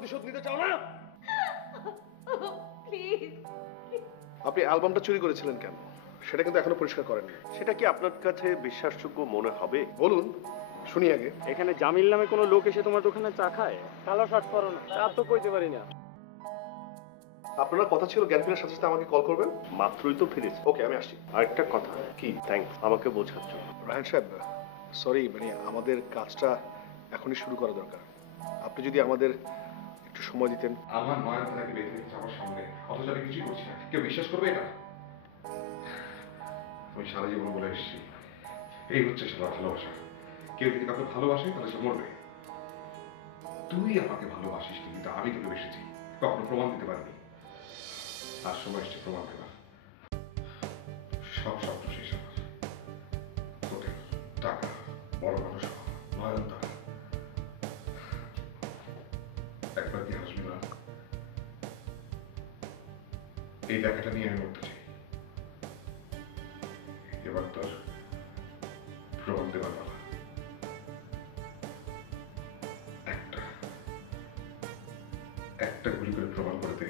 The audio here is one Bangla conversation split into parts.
প্রতিশোধ নিতে চাও না? প্লিজ। আপনি অ্যালবামটা চুরি করেছিলেন কেন সেটা কিন্তু এখনো পরিষ্কার করেননি। সেটা কি আপনার কাছে বিশ্বাসযোগ্য মনে হবে? বলুন, শুনি আগে। এখানে জামিল নামে কোনো লোক এসে তোমার দোকানে চা খায়? কালো শার্ট পরো না, তা তো কইতে পারি না। আপনারা কথা ছিল জ্ঞান ফেরার সাথে সাথে আমাকে কল করবেন। মাত্রই তো ফিরেছি। ওকে, আমি আসছি। আরেকটা কথা। কি? থ্যাঙ্কস আমাকে বোঝার জন্য। রায়হান সাহেব, সরি, মানে আমাদের কাজটা এখনই শুরু করা দরকার। আপনি যদি আমাদের একটু সময় দিতেন। আমার নয়ন তাকে বেঁধে রেখেছে আমার সামনে, অথচ আমি কিছুই করছি না। কেউ বিশ্বাস করবে এটা? আমি সারা জীবন বলে এসেছি, এই হচ্ছে সারা ভালোবাসা। কেউ যদি কাউকে ভালোবাসে তাহলে সে মরবে। তুই আমাকে ভালোবাসিস কিন্তু আমি তোকে বেসেছি, কখনো প্রমাণ দিতে পারিনি। আর সময় এসছে প্রমাণ দেবার। সব স্বপ্ন শেষ আমার। হোটেল, টাকা, বড় মানুষ, নয়ন তারা। একবার কি হাসবি না? এই দেখাটা নিয়ে আমি মরতে চাই। এবার তোর প্রমাণ দেবার পালা। একটা গুলি করে প্রমাণ করে দে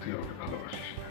তুই আমাকে ভালোবাসিস না।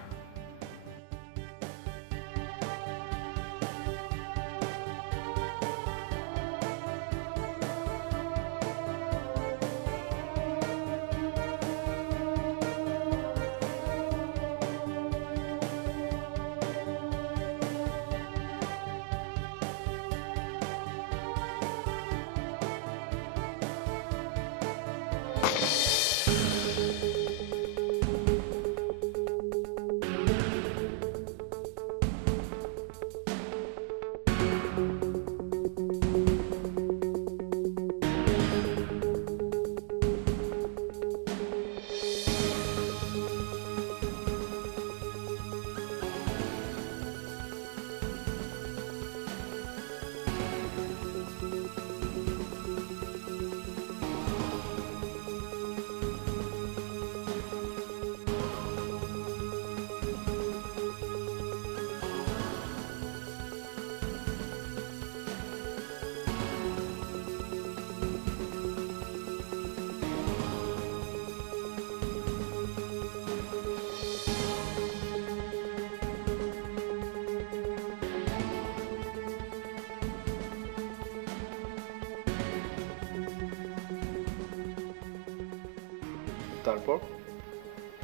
তারপর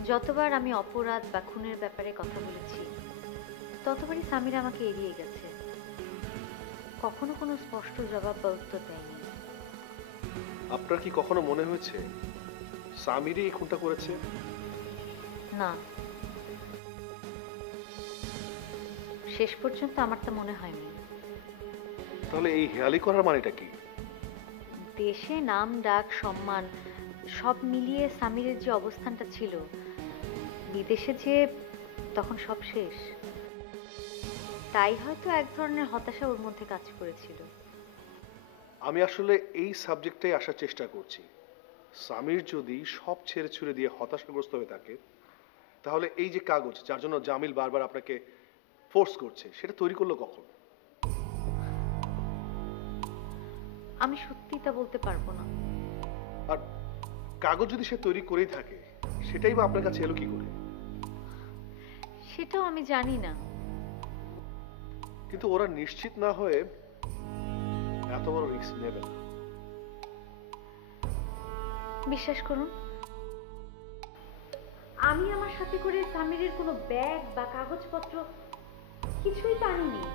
যতবার আমি অপরাধ বা খুনের ব্যাপারে কথা বলেছি ততবারই সামিরা আমাকে এড়িয়ে গেছে, কখনো কোনো স্পষ্ট জবাব বা উত্তর দেয়নি। আপনার কি কখনো মনে হয়েছে সামিরই এই খুনটা করেছে? না, শেষ পর্যন্ত আমার তা মনে হয়নি। তাহলে এই হেয়ালি করার মানেটা কি? দেশে নাম ডাক সম্মান সব মিলিয়ে সামিরের যে অবস্থানটা ছিল, বিদেশে যে তখন সব শেষ, তাই হয়তো এক ধরনের হতাশা ওর মধ্যে কাজ করেছিল। আমি আসলে এই সাবজেক্টটাই আসার চেষ্টা করছি। সামির যদি সব ছেড়ে ছুড়ে দিয়ে হতাশাগ্রস্ত হয়ে থাকে, তাহলে এই যে কাগজ যার জন্য জামিল বারবার আপনাকে ফোর্স করছে, সেটা তৈরি করলো কখন? আমি সত্যি তা বলতে পারবো না। আর কাগজ যদি সে তৈরি করেই থাকে, সেটাই বা আপনার কাছে এলো কি করে? সেটাও আমি জানি না। কিন্তু ওরা নিশ্চিত না হয়ে এত বড় রিস্ক নেবে না। বিশ্বাস করুন, আমি আমার সাথে করে সামিরের কোনো ব্যাগ বা কাগজপত্র কিছুই তো আনিনি।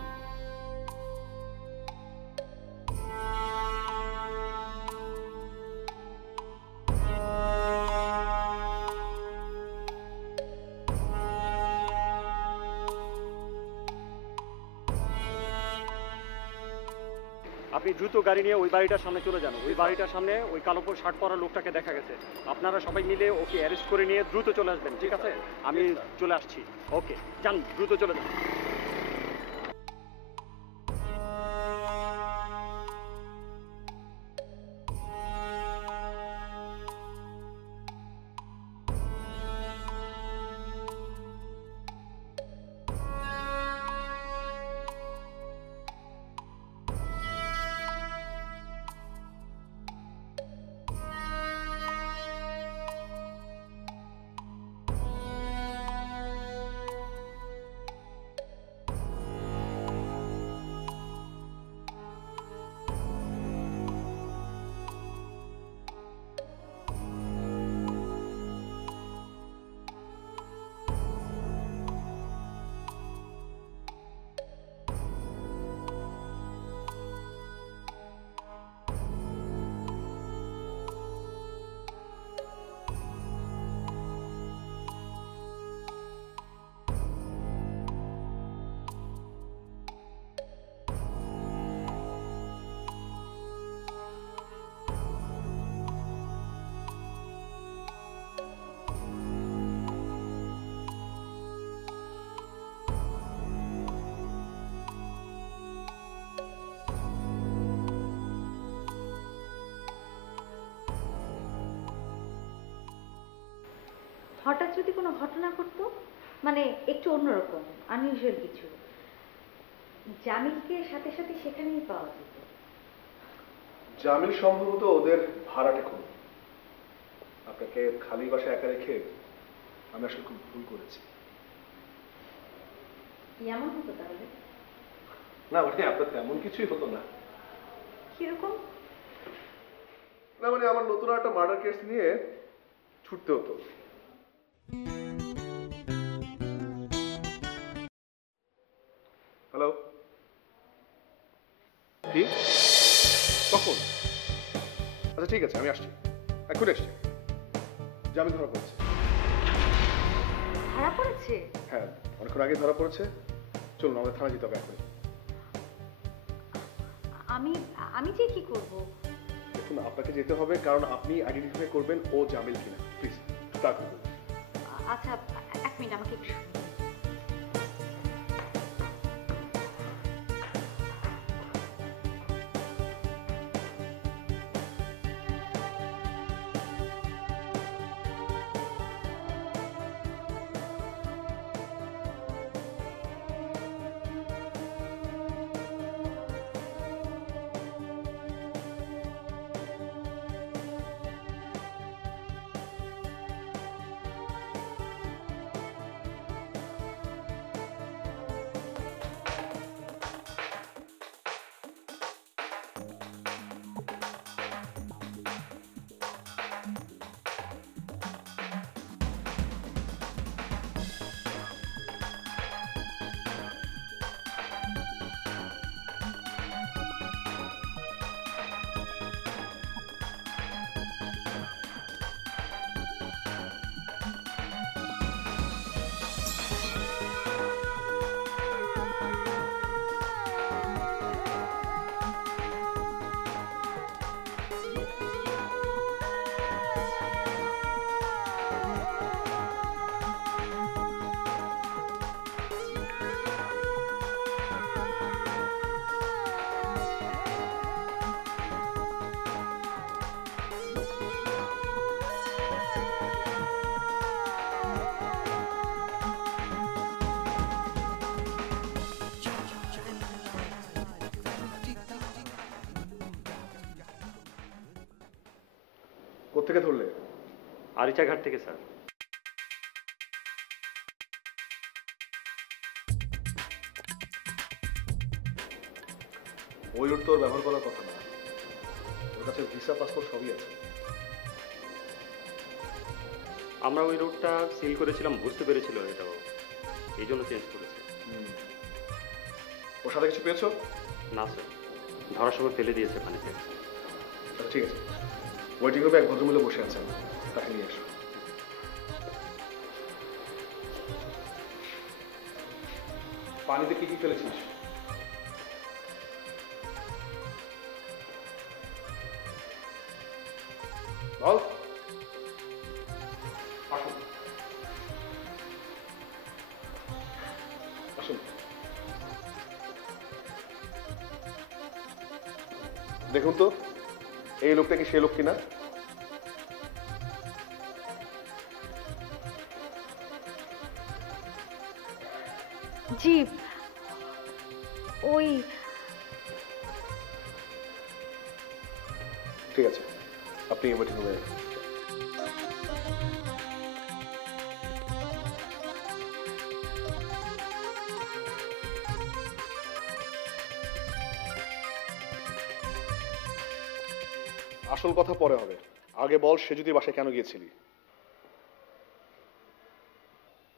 আপনি দ্রুত গাড়ি নিয়ে ওই বাড়িটার সামনে চলে যান। ওই বাড়িটার সামনে ওই কালো শার্ট পরা লোকটাকে দেখা গেছে। আপনারা সবাই মিলে ওকে অ্যারেস্ট করে নিয়ে দ্রুত চলে আসবেন, ঠিক আছে? আমি চলে আসছি। ওকে, যান, দ্রুত চলে যান। হঠাৎ যদি কোনো ঘটনা ঘটতো, মানে একটু অন্যরকম, আনইউজুয়াল কিছু, জামিলকে সাথে সাথে সেখানেই পাওয়া যেত। জামিল সম্ভবত ওদের ভাড়াটে খুন। আপনাকে খালি বাসায় একা রেখে আমি আসলে খুব ভুল করেছি। এমন হতো তাহলে? না মানে আপনার তেমন কিছুই হতো না। কিরকম? না মানে আমার নতুন একটা মার্ডার কেস নিয়ে ছুটতে হতো। হ্যালো, কি কখন? আচ্ছা ঠিক আছে, আমি আসছি, এখন আসছি। জামিল ধরা পড়েছে। ধরা পড়েছে? হ্যাঁ, অনেকক্ষণ আগে ধরা পড়েছে। চলুন আমাদের থানা যেতে হবে এখন। আমি আমি যে কি করব? দেখুন আপনাকে যেতে হবে, কারণ আপনি আইডেন্টিফাই করবেন ও জামিল কিনা। প্লিজ তাড়াতাড়ি করুন। আচ্ছা, এক মিনিট, আমাকে একটু শুনুন। কোত্থেকে ধরলে? আরিচাঘাট থেকে স্যার। ওই রুট তো ওর ব্যবহার করার কথা না। ওর কাছে ভিসা পাসপোর্ট সবই আছে। আমরা ওই রোডটা সিল করেছিলাম, বুঝতে পেরেছিল এটাও, এই জন্য চেঞ্জ করেছে। ওর সাথে কিছু পেয়েছো? না স্যার, ধরার সময় ফেলে দিয়েছে পানিতে। আচ্ছা ঠিক আছে, ওয়েটিং রুমে এক ভদ্রমহিলা বসে আছেন, তাকে নিয়ে এসো। পানিতে কি কি ফেলেছিস? বল। আসুন আসুন। দেখুন তো এই লোকটা কি সে লোক কিনা। জি, ওই ঠিক আছে, আপনি ওয়েটিং রুমে। আসল কথা পরে হবে, আগে বল সে যদি বাসায় কেন গিয়েছিলি?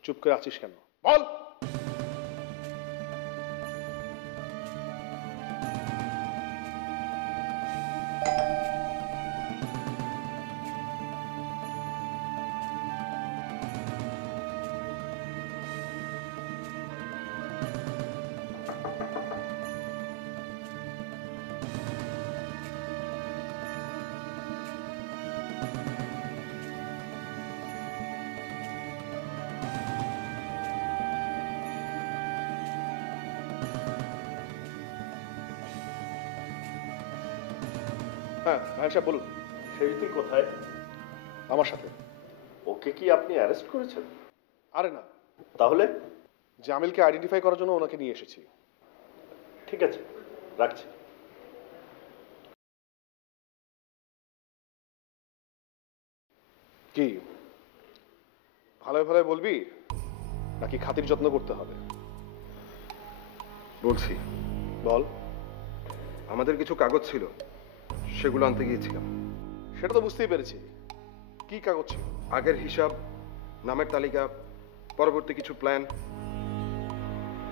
চুপ করে আছিস কেন, বল। হ্যাঁ ভাই সাহেব বলুন। সেই তুই কোথায়? আমার সাথে। ও ওকে কি আপনি অ্যারেস্ট করেছেন? আরে না, তাহলে জামিলকে আইডেন্টিফাই করার জন্য ওনাকে নিয়ে এসেছি। ঠিক আছে, রাখছি। কি ভালোই ভালোই বলবি নাকি খাতির যত্ন করতে হবে? বলছি, বল। আমাদের কিছু কাগজ ছিল, সেগুলো আনতে গিয়েছিলাম। সেটা তো বুঝতেই পেরেছি, কি কাগজ ছিল? আগের হিসাব, নামের তালিকা, পরবর্তী কিছু প্ল্যান,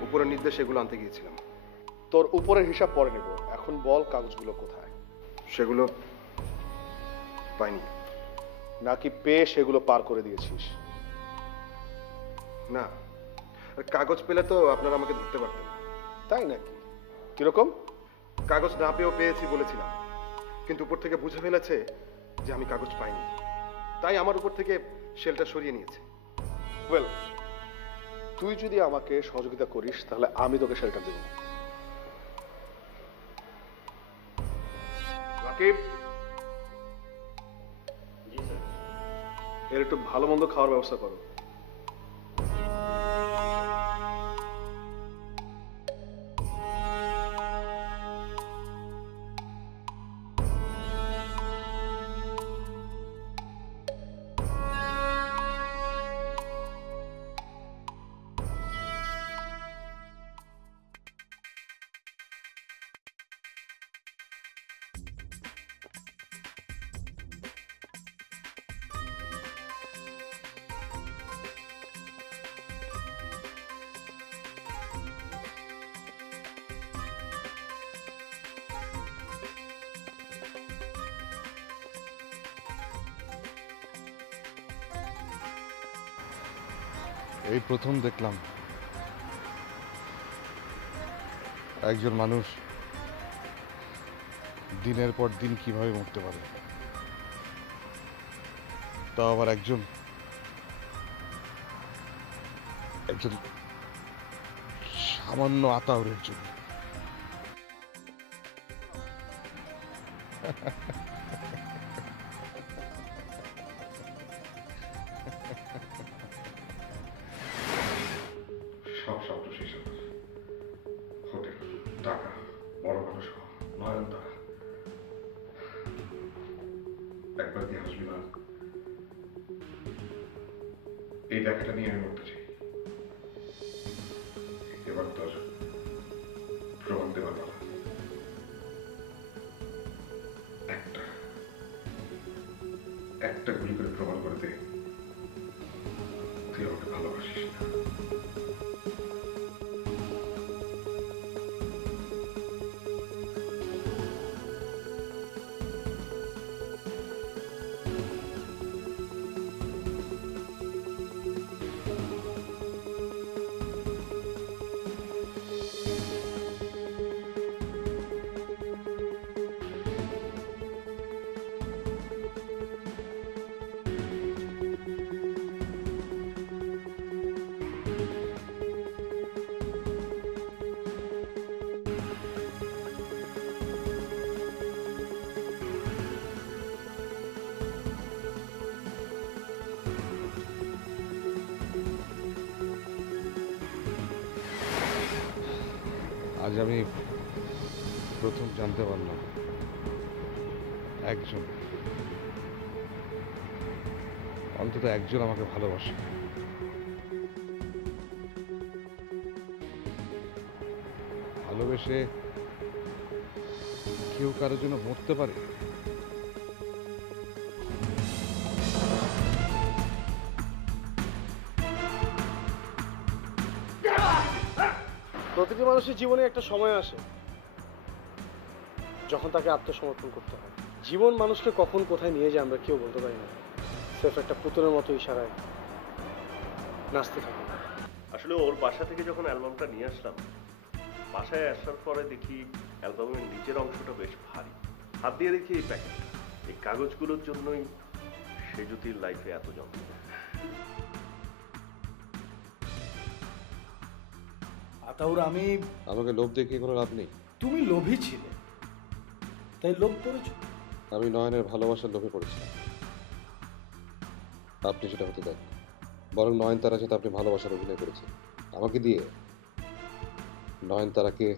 উপরের নির্দেশ, এগুলো আনতে গিয়েছিলাম। তোর উপরের হিসাব পরে নেব, এখন বল কাগজগুলো কোথায়? সেগুলো পাইনি। নাকি পেয়ে সেগুলো পার করে দিয়েছিস? না, আর কাগজ পেলে তো আপনারা আমাকে ধরতে পারতেন। তাই নাকি? কিরকম? কাগজ না পেয়েও পেয়েছি বলেছিলাম, কিন্তু উপর থেকে বুঝে ফেলেছে যে আমি কাগজ পাইনি, তাই আমার উপর থেকে শেলটা সরিয়ে নিয়েছে। ওয়েল, তুই যদি আমাকে সহযোগিতা করিস তাহলে আমি তোকে শেল্টার দেব। রাকিব, এর একটু ভালো মন্দ খাওয়ার ব্যবস্থা করো। এই প্রথম দেখলাম একজন মানুষ দিনের পর দিন কিভাবে মরতে পারে, তাও আবার একজন সামান্য আতাউরের জন্য। সব শব্দ শেষ হলো। হোটেল, টাকা, বড় মানুষ, নয়নতারা। একবার কি হাসবি না? এই দেখাটা নিয়ে আমি মরতে চাই। এবার তোর প্রমাণ দেওয়ার পালা। একটা গুলি করে প্রমাণ করে দে তুই আমাকে ভালোবাসিস না। আজ আমি প্রথম জানতে পারলাম অন্তত একজন আমাকে ভালোবাসে। ভালোবেসে কেউ কারোর জন্য মরতে পারে? প্রতিটি মানুষের জীবনে একটা সময় আসে যখন তাকে আত্মসমর্পণ করতে হয়। জীবন মানুষকে কখন কোথায় নিয়ে যায় আমরা কেউ বলতে পারি না। সেফ একটা পুতুলের মতো ইশারায় নাচতে থাকে। আসলে ওর বাসা থেকে যখন অ্যালবামটা নিয়ে আসলাম, বাসায় আসার পরে দেখি অ্যালবামের নিচের অংশটা বেশ ভারী। হাত দিয়ে দেখি এই প্যাকেটটা, এই কাগজগুলোর জন্যই সেজুতির লাইফে এত যন্ত্রণা। আতাউর, আমাকে লোভ দেখিয়ে কোনো লাভ নেই। তুমি লোভী ছিলে, তাই লোভ করেছো। আমি নয়নের ভালোবাসার লোভে পড়েছিলাম। আপনি সেটা হতে দেন, বরং নয়নতারার সাথে আপনি ভালোবাসার অভিনয় করেছেন আমাকে দিয়ে। নয়নতারাকে